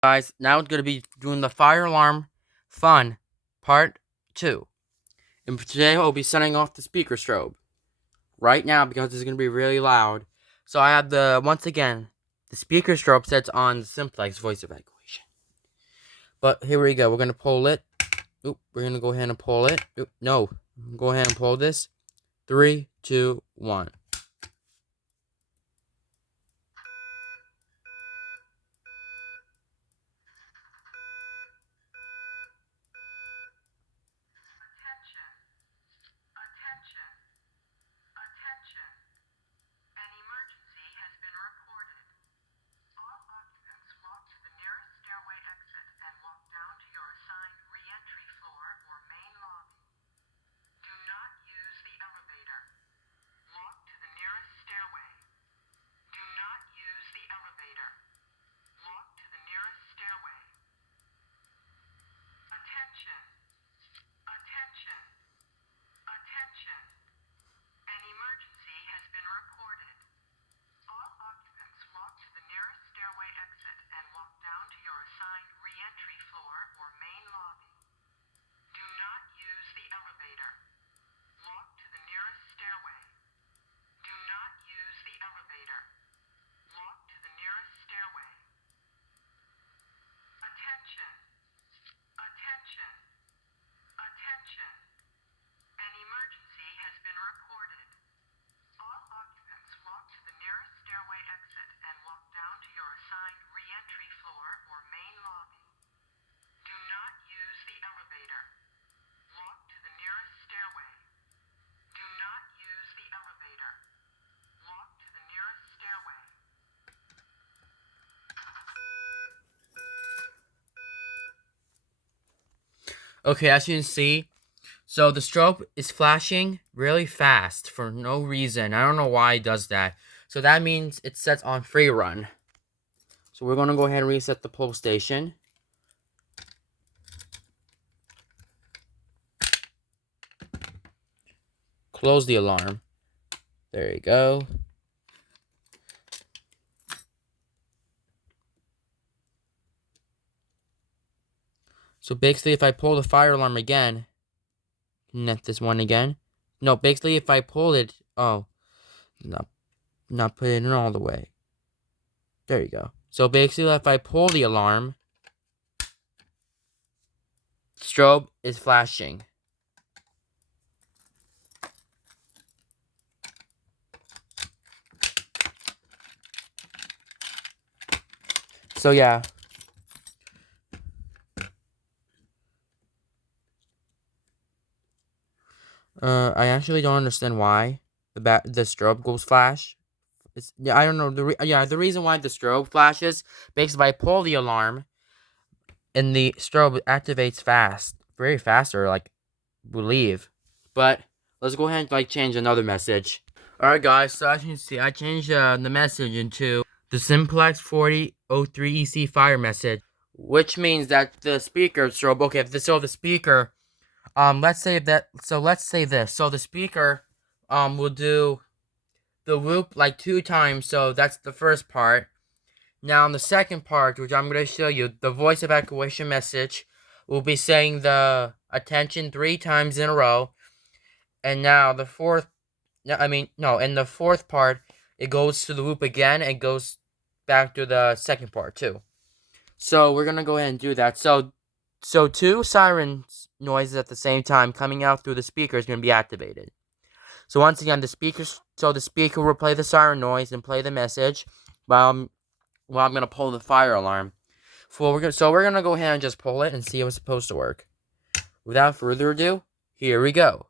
Guys, now it's going to be doing the fire alarm fun part 2. And today I'll be setting off the speaker strobe right now because it's going to be really loud. So I have once again, the speaker strobe sets on the simplex voice evacuation. But here we go. We're going to pull it. Oop, we're going to go ahead and pull it. Oop, no. Go ahead and pull this. 3, 2, 1. Okay, as you can see, so the strobe is flashing really fast for no reason. I don't know why it does that. So that means it sets on free run. So we're going to go ahead and reset the pull station. Close the alarm. There you go. So basically if I pull the fire alarm again, net this one again. No, basically if I pull it, not put it in all the way. There you go. So basically if I pull the alarm, strobe is flashing. So yeah. I actually don't understand why the strobe goes flash. I don't know the reason why the strobe flashes. Basically, if I pull the alarm, and the strobe activates very faster, like believe. But let's go ahead and change another message. All right, guys. So as you can see, I changed the message into the Simplex 4003 EC fire message, which means that the speaker strobe. Okay, so the speaker. Let's say that. So let's say this. So the speaker, will do the loop like 2 times. So that's the first part. Now, in the second part, which I'm going to show you, the voice evacuation message will be saying the attention 3 times in a row. And now the fourth, in the fourth part, it goes to the loop again and goes back to the second part too. So we're going to go ahead and do that. So 2 sirens noises at the same time coming out through the speaker is going to be activated. So once again, the speaker will play the siren noise and play the message while I'm going to pull the fire alarm. So we're going to go ahead and just pull it and see how it's supposed to work. Without further ado, here we go.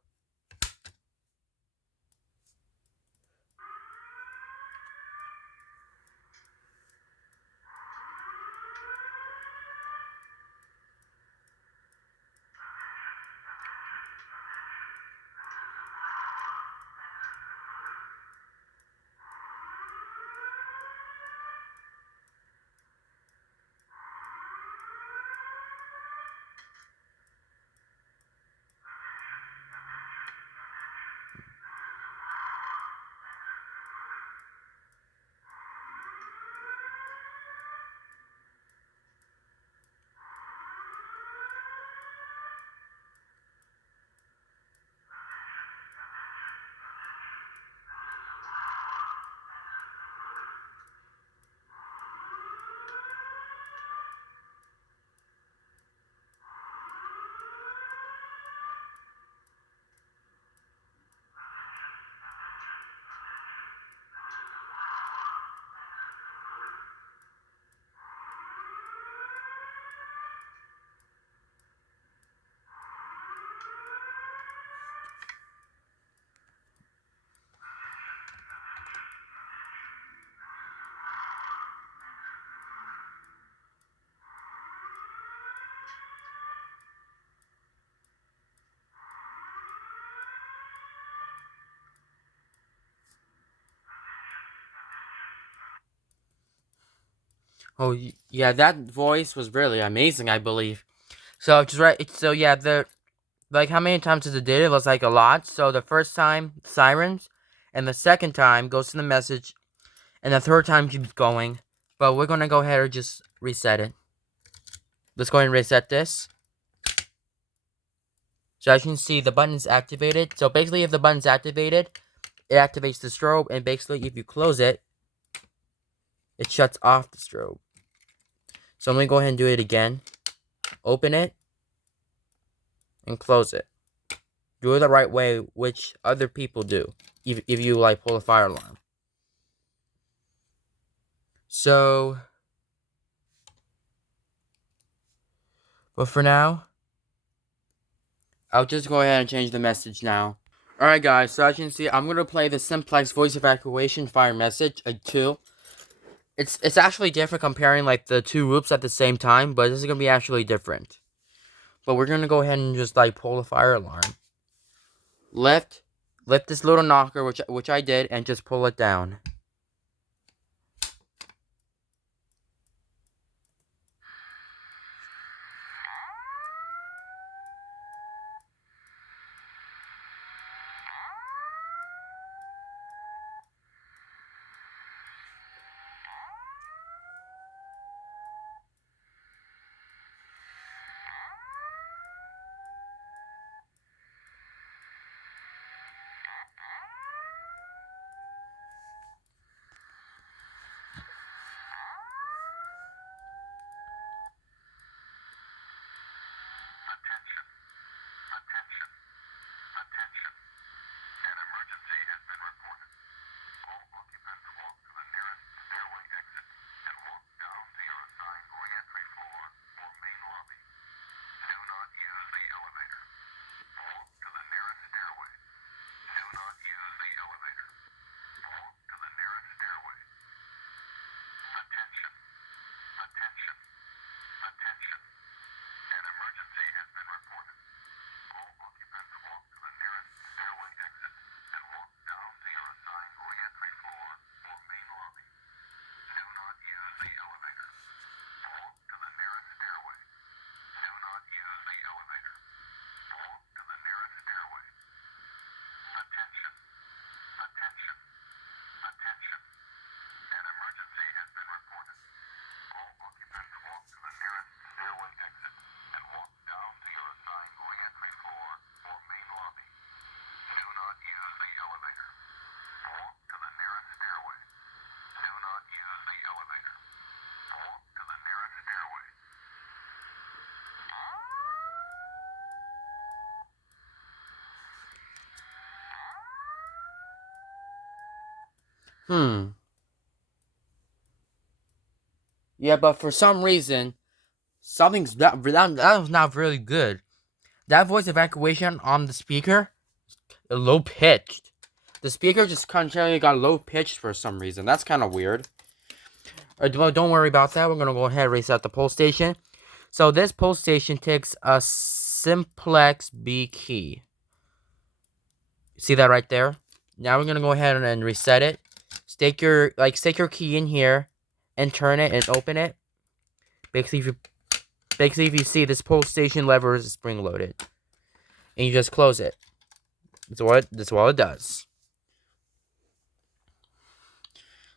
Oh, yeah, that voice was really amazing, I believe. So, just right. So, yeah, like, how many times does it did? It was, like, a lot. So, the first time, sirens. And the second time goes to the message. And the third time keeps going. But we're going to go ahead and just reset it. Let's go ahead and reset this. So, as you can see, the button is activated. So, basically, if the button's activated, it activates the strobe. And basically, if you close it, it shuts off the strobe. So, I'm going to go ahead and do it again. Open it. And close it. Do it the right way, which other people do. If you, like, pull a fire alarm. So, but for now, I'll just go ahead and change the message now. Alright guys, so as you can see, I'm going to play the Simplex voice evacuation fire message 2. It's actually different comparing, like, the two loops at the same time, but this is going to be actually different. But we're going to go ahead and just, like, pull the fire alarm. Lift this little knocker, which I did, and just pull it down. Yeah, but for some reason, that was not really good. That voice evacuation on the speaker, low pitched. The speaker just continually got low pitched for some reason. That's kind of weird. Well, don't worry about that. We're gonna go ahead and reset the pull station. So this pull station takes a Simplex B key. See that right there? Now we're gonna go ahead and reset it. Stick your key in here, and turn it and open it. Basically, if you see, this pull station lever is spring loaded, and you just close it. That's all it does.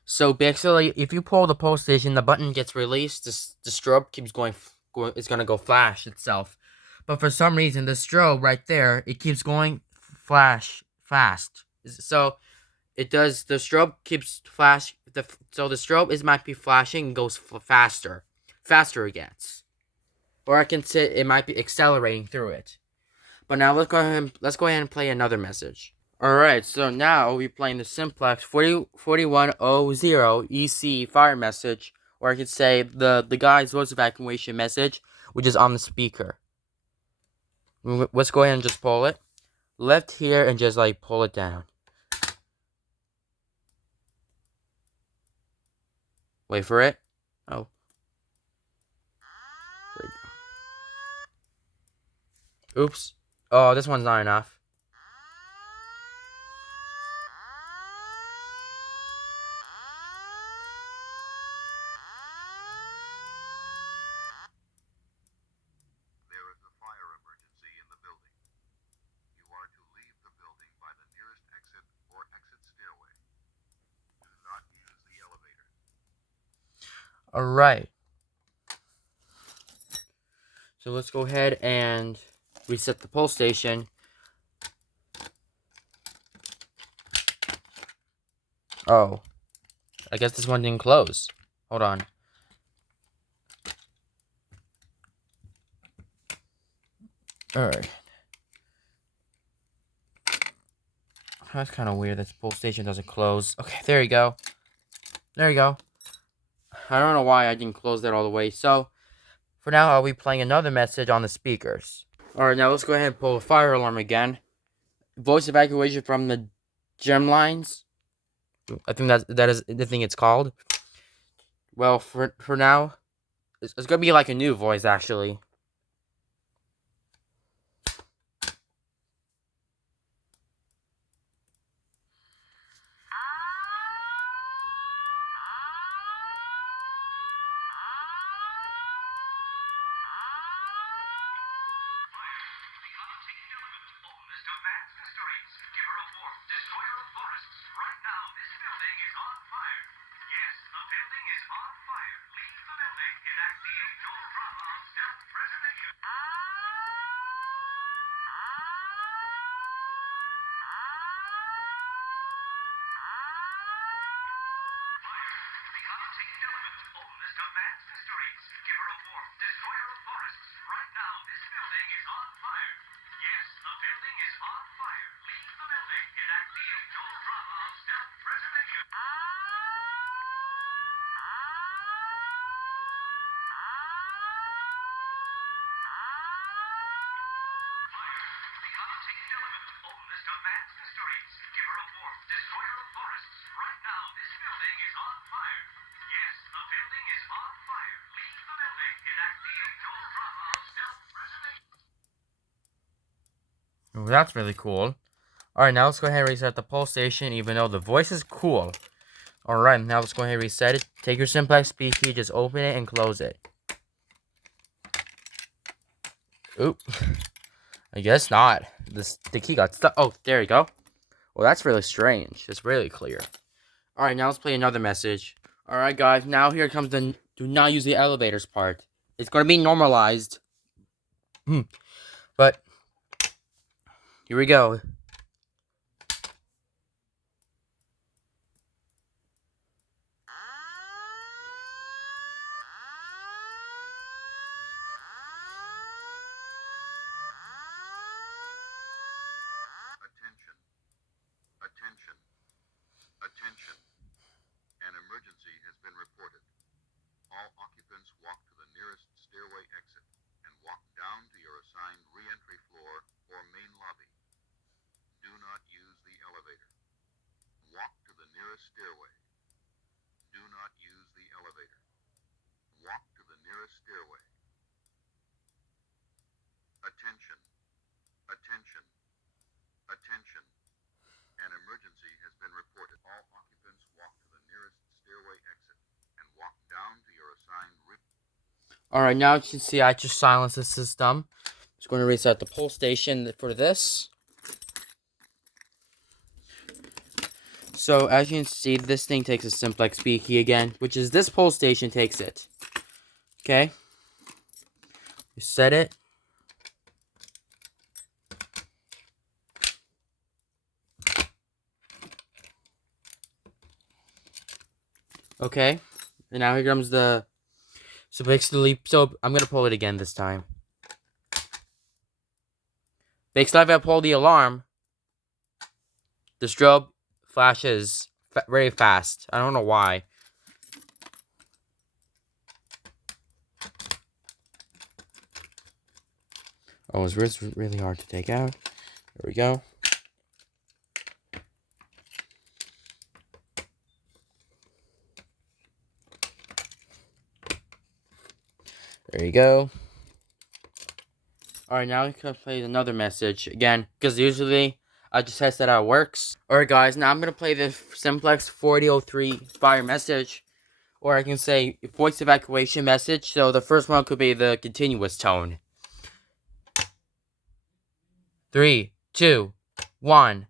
So basically, if you pull the pull station, the button gets released. The strobe keeps going. It's gonna go flash itself. But for some reason, the strobe right there, it keeps going flash fast. So it does. The strobe keeps flash. So the strobe might be flashing and goes faster it gets. Or I can say it might be accelerating through it. But now let's go ahead and play another message. Alright, so now we're playing the Simplex 4100 EC fire message, or I could say the guy's voice evacuation message, which is on the speaker. Let's go ahead and just pull it. Left here and just like pull it down. Wait for it. Oh. Oops. Oh, this one's not enough. Alright. So let's go ahead and reset the pull station. Oh. I guess this one didn't close. Hold on. Alright. That's kind of weird that the pull station doesn't close. Okay, there you go. There you go. I don't know why I didn't close that all the way. So, for now, I'll be playing another message on the speakers. Alright, now let's go ahead and pull the fire alarm again. Voice evacuation from the gem lines. I think that is the thing it's called. Well, for now, it's gonna be like a new voice, actually. Oh, that's really cool. Alright, now let's go ahead and reset the pull station, even though the voice is cool. Alright, now let's go ahead and reset it. Take your simplex speed key, just open it and close it. Oop. I guess not. The key got stuck. Oh, there you go. Well, that's really strange. It's really clear. Alright, now let's play another message. Alright, guys, now here comes the do not use the elevators part. It's going to be normalized. But, here we go. Attention. An emergency has been reported. All occupants walk to the nearest stairway exit and walk down to your assigned re-entry floor or main lobby. Do not use the elevator. Walk to the nearest stairway. Do not use the elevator. Walk to the nearest stairway. Attention. Attention. Attention. An emergency has been reported. All occupants walk to the nearest stairway exit and walk down to your assigned Alright, now you can see I just silenced the system. Just going to reset the pull station for this. So, as you can see, this thing takes a simplex speed key again, which is this pull station takes it. Okay? Reset it. Okay, and now here comes the, so basically, I'm gonna pull it again this time. Basically, if I pull the alarm, the strobe flashes very fast. I don't know why. Oh, it's really hard to take out. There we go. There you go. Alright, now we can play another message again, because usually I just test that out works. Alright guys, now I'm going to play the Simplex 4003 fire message, or I can say voice evacuation message, so the first one could be the continuous tone. 3, 2, 1.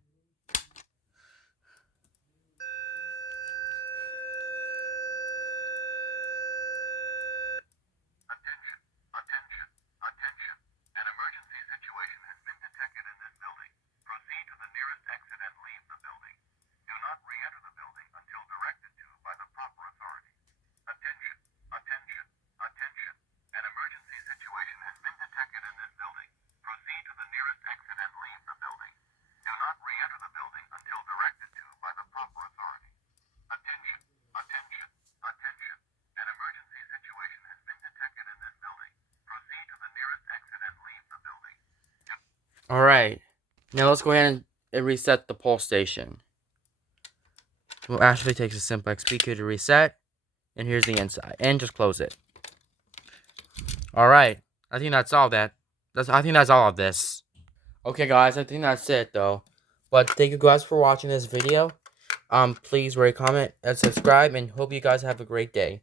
Alright. Now let's go ahead and reset the pole station. We'll actually take the Simplex speaker to reset. And here's the inside. And just close it. Alright. I think that's all that. I think that's all of this. Okay guys, I think that's it though. But thank you guys for watching this video. Please rate, comment, and subscribe, and hope you guys have a great day.